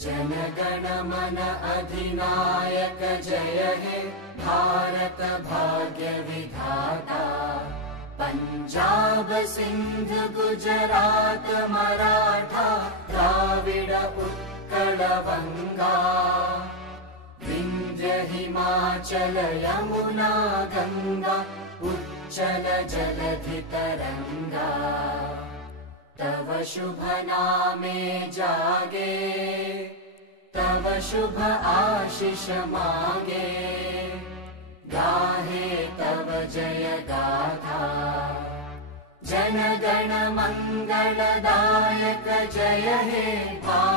जनगण मन अधिनायक जय हे भारत भाग्य विधाता। पंजाब सिंध गुजरात मराठा द्राविड उत्कल बंगा। विंध्य हिमाचल यमुना गंगा उच्चल जलधि तरंगा। तव शुभ नामे जागे तव शुभ आशीष मागे। गाहे तव जय गाथा जन गण मंगलदायक जय हे भारत